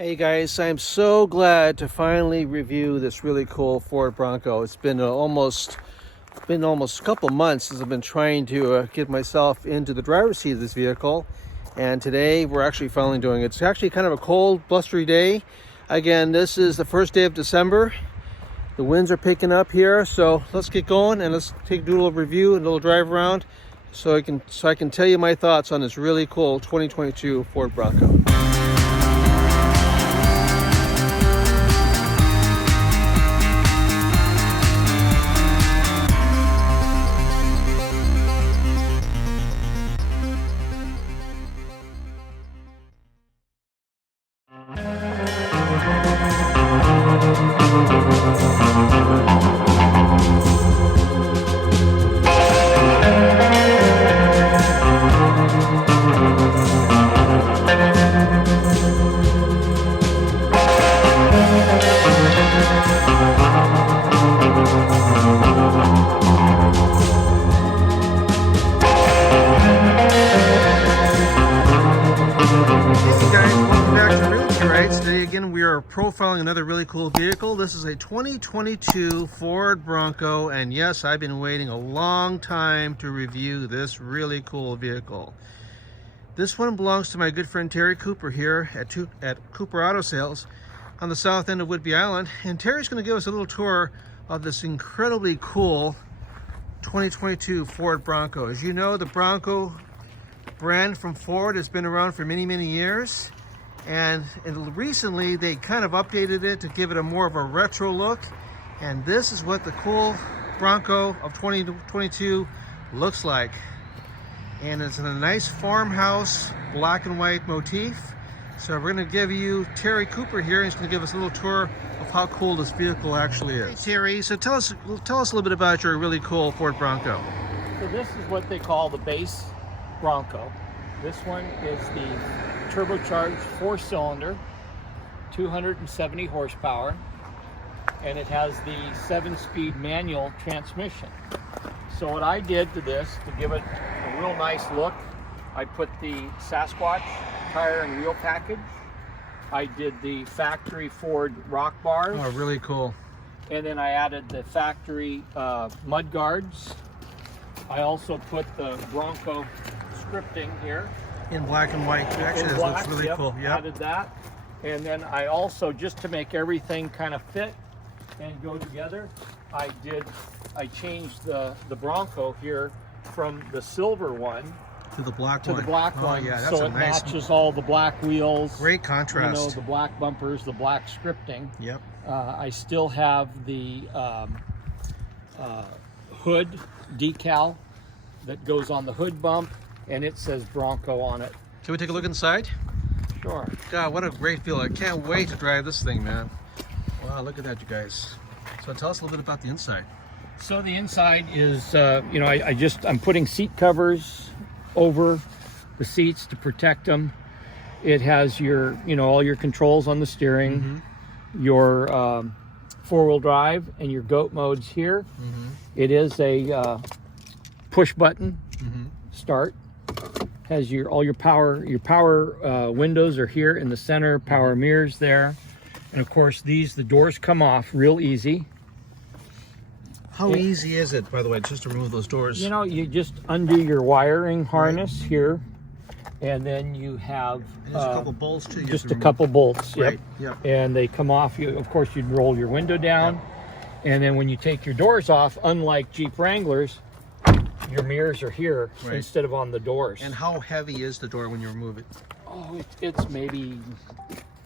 Hey guys, I'm so glad to finally review this really cool Ford Bronco. It's been almost a couple months since I've been trying to get myself into the driver's seat of this vehicle, and today we're actually finally doing it. It's actually kind of a cold, blustery day. Again, this is the first day of December. The winds are picking up here, so let's get going and let's do a little review and a little drive around so I can tell you my thoughts on this really cool 2022 Ford Bronco. Today again we are profiling another really cool vehicle. This is a 2022 Ford Bronco, and yes, I've been waiting a long time to review this really cool vehicle. This one belongs to my good friend Terry Cooper here at Cooper Auto Sales on the south end of Whidbey Island, and Terry's going to give us a little tour of this incredibly cool 2022 Ford Bronco. As you know, the Bronco brand from Ford has been around for many years. And recently they kind of updated it to give it a more of a retro look, and this is what the cool Bronco of 2022 looks like. And it's in a nice farmhouse black and white motif. So we're going to give you Terry Cooper here, and he's going to give us a little tour of how cool this vehicle actually is. Hey Terry, so tell us a little bit about your really cool Ford Bronco. So this is what they call the base Bronco. This one is the turbocharged 4-cylinder, 270 horsepower, and it has the 7-speed manual transmission. So what I did to this, to give it a real nice look, I put the Sasquatch tire and wheel package. I did the factory Ford rock bars. Oh, really cool. And then I added the factory mud guards. I also put the Bronco scripting here in black and white. Actually, this looks really cool. Yeah, added that, and then I also, just to make everything kind of fit and go together, I changed the Bronco here from the silver one to the black one. Yeah, that's so it nice, matches all the black wheels. Great contrast. You know, the black bumpers, the black scripting. Yep. I still have the hood decal that goes on the hood bump, and it says Bronco on it. Can we take a look inside? Sure. God, what a great feel. I can't wait to drive this thing, man. Wow, look at that, you guys. So tell us a little bit about the inside. So the inside is, you know, I'm putting seat covers over the seats to protect them. It has your, you know, all your controls on the steering, your four-wheel drive and your GOAT modes here. It is a push button start. Has all your power windows are here in the center, power mirrors there, and of course the doors come off real easy. How easy is it, by the way, just to remove those doors? You know, you just undo your wiring harness here, and then you have a couple bolts too. Just a couple bolts. Right. Yep. And they come off. Of course, you'd roll your window down, and then when you take your doors off, unlike Jeep Wranglers, your mirrors are here instead of on the doors. And how heavy is the door when you remove it? Oh, it's maybe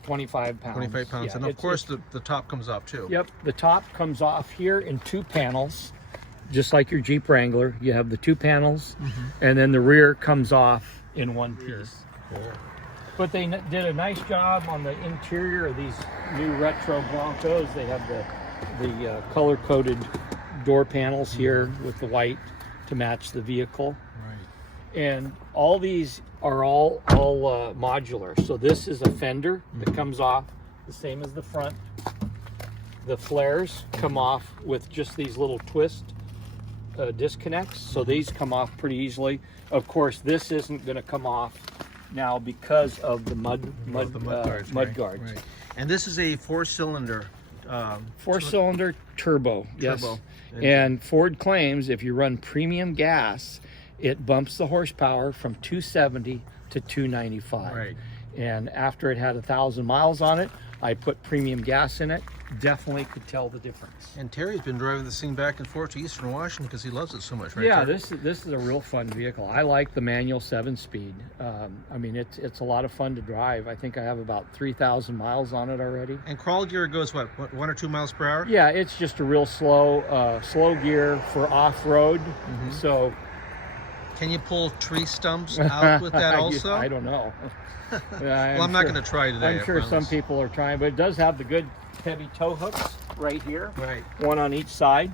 25 pounds. 25 pounds. Yeah, and of course the top comes off too. Yep, the top comes off here in 2 panels, just like your Jeep Wrangler. You have the 2 panels, and then the rear comes off in one piece. Cool. But they did a nice job on the interior of these new retro Broncos. They have the color-coded door panels here with the white to match the vehicle. Right. And all these are all modular. So this is a fender that comes off the same as the front. The flares come off with just these little twist disconnects, so these come off pretty easily. Of course, this isn't going to come off now because of the mud right, guards. right. And this is a four-cylinder. Four-cylinder turbo, yes. Turbo. And Ford claims if you run premium gas, it bumps the horsepower from 270 to 295. Right. And after it had 1,000 miles on it, I put premium gas in it. Definitely could tell the difference. And Terry's been driving this thing back and forth to Eastern Washington because he loves it so much, right? Yeah, Terry? this is a real fun vehicle. I like the manual 7-speed. I mean, it's a lot of fun to drive. I think I have about 3,000 miles on it already. And crawl gear goes what 1 or 2 miles per hour? Yeah, it's just a real slow gear for off-road. So, can you pull tree stumps out with that also? I don't know. Well, I'm not going to try today. I'm sure some people are trying, but it does have the good heavy tow hooks right here. Right. One on each side.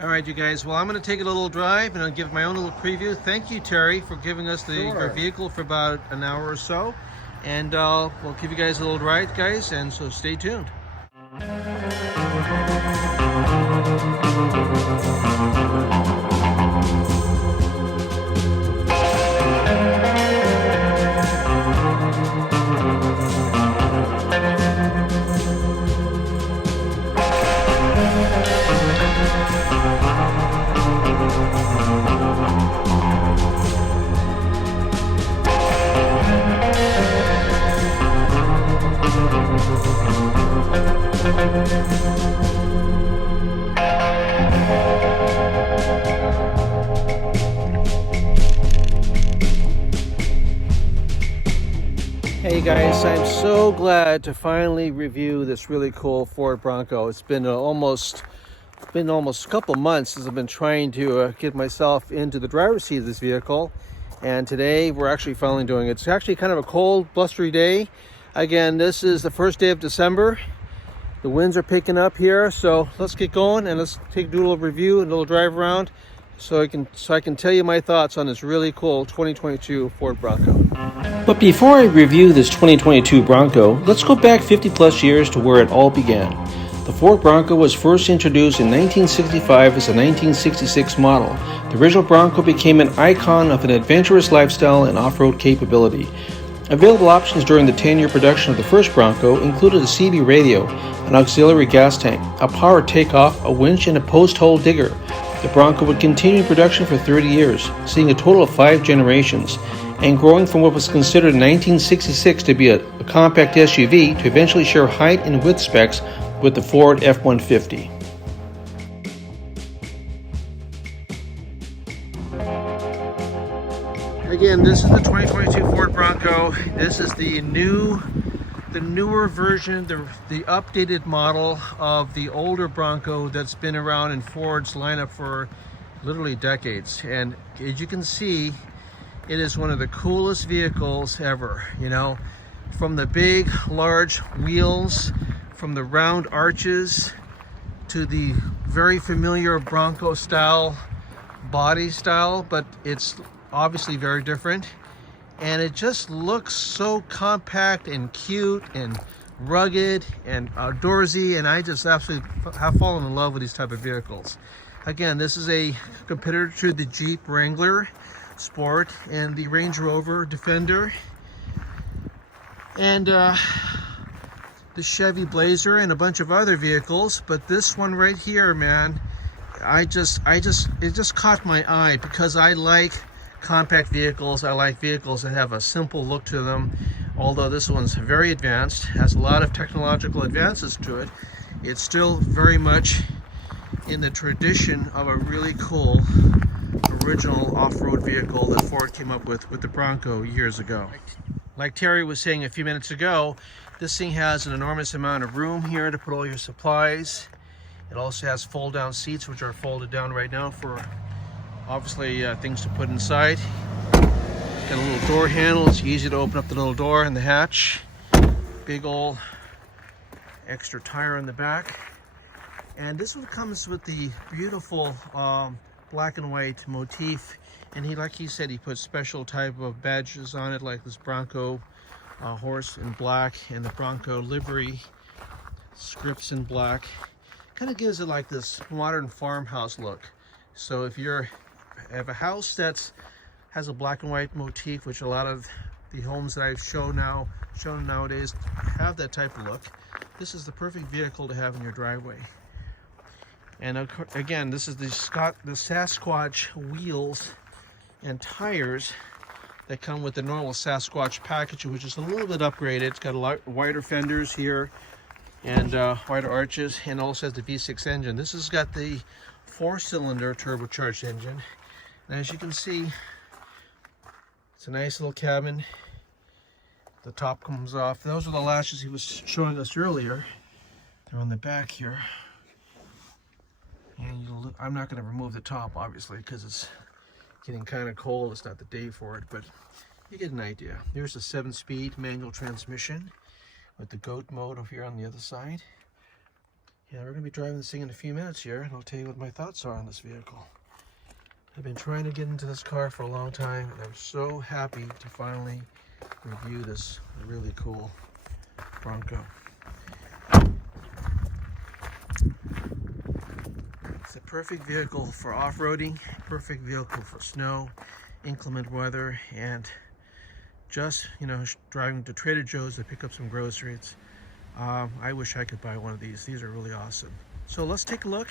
All right, you guys. Well, I'm going to take a little drive and I'll give my own little preview. Thank you, Terry, for giving us our vehicle for about an hour or so. And we'll give you guys a little ride, guys, and so stay tuned. Hey guys, I'm so glad to finally review this really cool Ford Bronco. It's been almost a couple months since I've been trying to get myself into the driver's seat of this vehicle, and today we're actually finally doing it. It's actually kind of a cold, blustery day. Again, this is the first day of December. The winds are picking up here, so let's get going and let's do a little review and a little drive around so I can tell you my thoughts on this really cool 2022 Ford Bronco. But before I review this 2022 Bronco, let's go back 50 plus years to where it all began. The Ford Bronco was first introduced in 1965 as a 1966 model. The original Bronco became an icon of an adventurous lifestyle and off-road capability. Available options during the 10-year production of the first Bronco included a CB radio, an auxiliary gas tank, a power takeoff, a winch, and a post-hole digger. The Bronco would continue in production for 30 years, seeing a total of 5 generations, and growing from what was considered in 1966 to be a compact SUV to eventually share height and width specs with the Ford F-150. Again, this is the 2022 Ford Bronco. This is the newer version, the updated model of the older Bronco that's been around in Ford's lineup for literally decades. And as you can see, it is one of the coolest vehicles ever. You know, from the big, large wheels, from the round arches, to the very familiar Bronco style body style, but it's obviously very different. And it just looks so compact and cute and rugged and outdoorsy, and I just absolutely have fallen in love with these type of vehicles. Again, this is a competitor to the Jeep Wrangler Sport and the Range Rover Defender and the Chevy Blazer and a bunch of other vehicles. But this one right here, man, it just caught my eye because I like compact vehicles. I like vehicles that have a simple look to them. Although this one's very advanced, has a lot of technological advances to it, it's still very much in the tradition of a really cool original off-road vehicle that Ford came up with the Bronco years ago. Like Terry was saying a few minutes ago, this thing has an enormous amount of room here to put all your supplies. It also has fold-down seats, which are folded down right now for obviously things to put inside. It's got a little door handle. It's easy to open up the little door and the hatch. Big old extra tire in the back. And this one comes with the beautiful black and white motif. And like he said, he put special type of badges on it, like this Bronco horse in black and the Bronco livery scripts in black. Kind of gives it like this modern farmhouse look. So if you have a house that's has a black and white motif, which a lot of the homes that I've shown nowadays have that type of look. This is the perfect vehicle to have in your driveway. And again, this is the Sasquatch wheels and tires that come with the normal Sasquatch package, which is a little bit upgraded. It's got a lot wider fenders here and wider arches, and also has the V6 engine. This has got the 4-cylinder turbocharged engine. And as you can see, it's a nice little cabin. The top comes off. Those are the latches he was showing us earlier. They're on the back here. And I'm not going to remove the top, obviously, because it's getting kind of cold. It's not the day for it, but you get an idea. There's a 7-speed manual transmission with the goat mode over here on the other side. Yeah, we're going to be driving this thing in a few minutes here, and I'll tell you what my thoughts are on this vehicle. I've been trying to get into this car for a long time, and I'm so happy to finally review this really cool Bronco. It's a perfect vehicle for off-roading, perfect vehicle for snow, inclement weather, and just, you know, driving to Trader Joe's to pick up some groceries. I wish I could buy one of these. These are really awesome. So let's take a look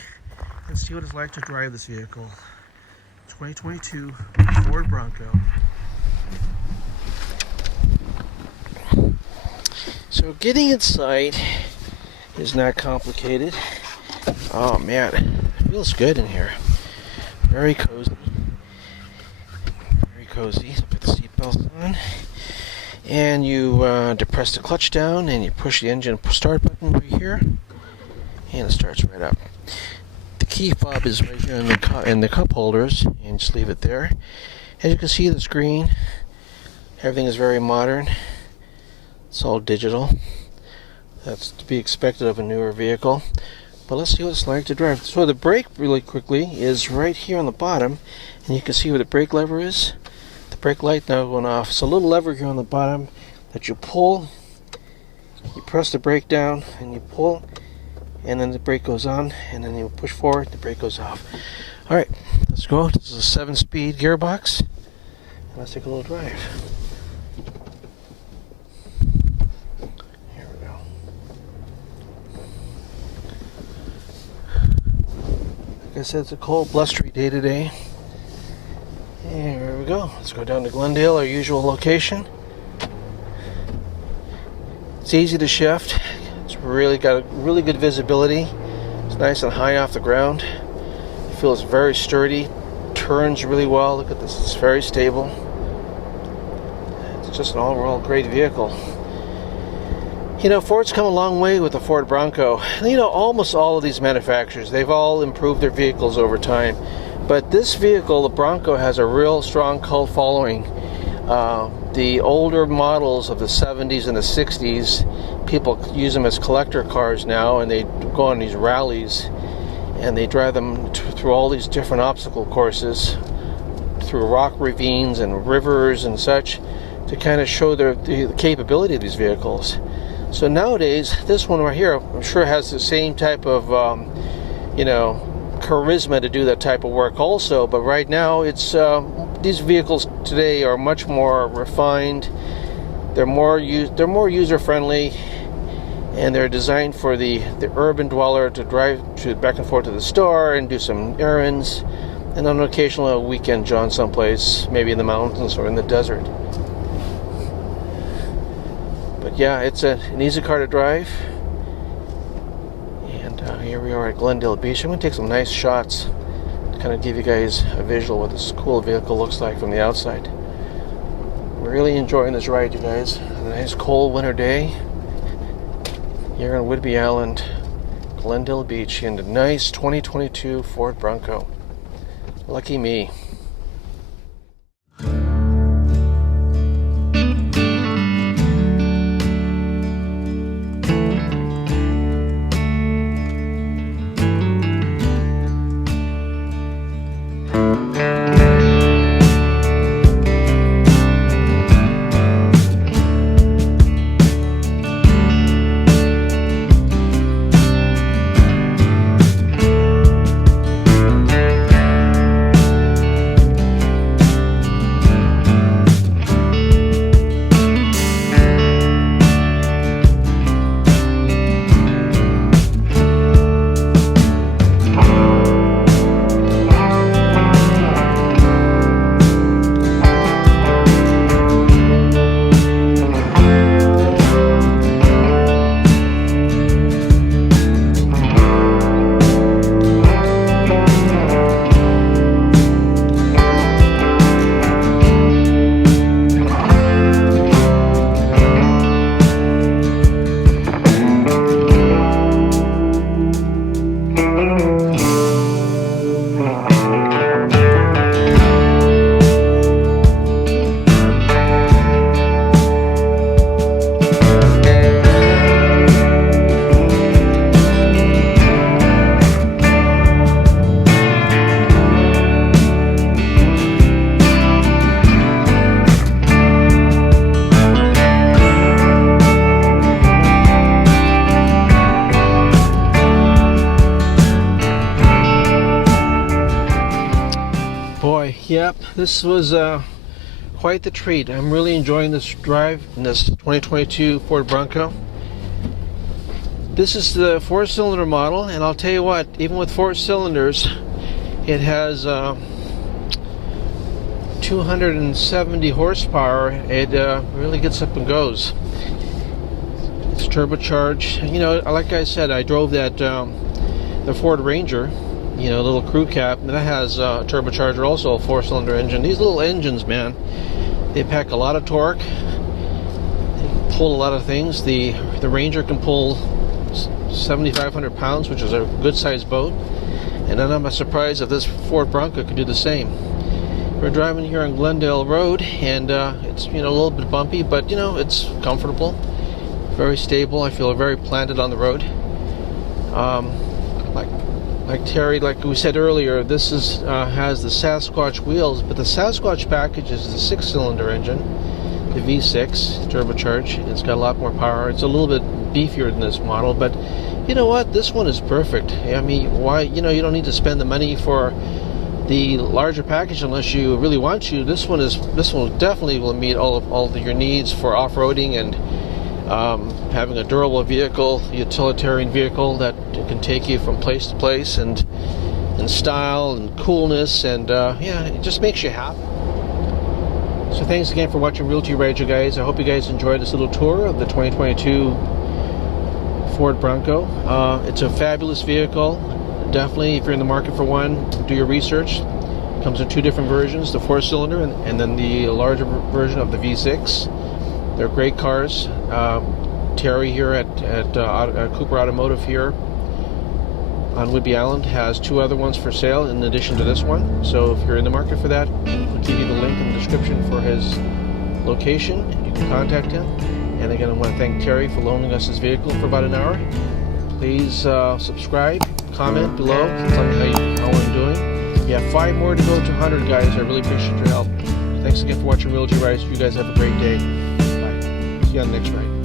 and see what it's like to drive this vehicle. 2022 Ford Bronco. So getting inside is not complicated. Oh man, it feels good in here. Very cozy. Very cozy. Put the seatbelts on. And you depress the clutch down and you push the engine start button right here. And it starts right up. The key fob is right here in the cup holders, and just leave it there. As you can see, the screen, everything is very modern. It's all digital. That's to be expected of a newer vehicle. But let's see what it's like to drive. So the brake, really quickly, is right here on the bottom, and you can see where the brake lever is. The brake light now going off. It's a little lever here on the bottom that you pull. You press the brake down and you pull, and then the brake goes on, and then you push forward, the brake goes off. Alright, let's go. This is a 7-speed gearbox. Let's take a little drive. Here we go. Like I said, it's a cold, blustery day today. And here we go. Let's go down to Glendale, our usual location. It's easy to shift. It's really got really good visibility. It's nice and high off the ground. It feels very sturdy. Turns really well. Look at this. It's very stable. It's just an overall great vehicle. You know, Ford's come a long way with the Ford Bronco. You know, almost all of these manufacturers, they've all improved their vehicles over time. But this vehicle, the Bronco, has a real strong cult following. The older models of the 70s and the 60s, people use them as collector cars now, and they go on these rallies and they drive them through all these different obstacle courses, through rock ravines and rivers and such, to kind of show the capability of these vehicles. So nowadays, this one right here, I'm sure has the same type of, you know, charisma to do that type of work also, but right now it's these vehicles today are much more refined. They're more user friendly, and they're designed for the urban dweller to drive back and forth to the store and do some errands, and on an occasional weekend jaunt someplace, maybe in the mountains or in the desert. But yeah, it's an easy car to drive. Here we are at Glendale Beach. I'm going to take some nice shots to kind of give you guys a visual what this cool vehicle looks like from the outside. We're really enjoying this ride, you guys. A nice cold winter day here on Whidbey Island, Glendale Beach, in the nice 2022 Ford Bronco. Lucky me. Yep, this was quite the treat. I'm really enjoying this drive in this 2022 Ford Bronco. This is the 4-cylinder model, and I'll tell you what, even with 4 cylinders, it has 270 horsepower. It really gets up and goes. It's turbocharged. You know, like I said, I drove that the Ford Ranger, you know, little crew cab, and that has a turbocharger, also a 4-cylinder engine. These little engines, man, they pack a lot of torque. They pull a lot of things. The Ranger can pull 7,500 pounds, which is a good sized boat, and then I'm surprised if this Ford Bronco could do the same. We're driving here on Glendale Road, and it's, you know, a little bit bumpy, but you know, it's comfortable, very stable. I feel very planted on the road. Like Terry, like we said earlier, this is has the Sasquatch wheels, but the Sasquatch package is the 6-cylinder engine, the V6 turbocharged. It's got a lot more power. It's a little bit beefier than this model, but you know what? This one is perfect. I mean, why? You know, you don't need to spend the money for the larger package unless you really want to. This one definitely will meet all of your needs for off-roading and having a durable vehicle, utilitarian vehicle that can take you from place to place, and style and coolness, and yeah, it just makes you happy. So thanks again for watching Realty Radio, guys. I hope you guys enjoyed this little tour of the 2022 Ford Bronco. It's a fabulous vehicle. Definitely, if you're in the market for one, do your research. It comes in 2 different versions, the 4-cylinder and then the larger version of the V6. They're great cars. Terry here at Cooper Automotive here on Whidbey Island has 2 other ones for sale in addition to this one. So if you're in the market for that, we'll give you the link in the description for his location. You can contact him. And again, I want to thank Terry for loaning us his vehicle for about an hour. Please subscribe, comment below, tell me how I'm doing. We have 5 more to go to 100, guys. I really appreciate your help. Thanks again for watching Realty Rights. You guys have a great day. Bye. See you on the next ride.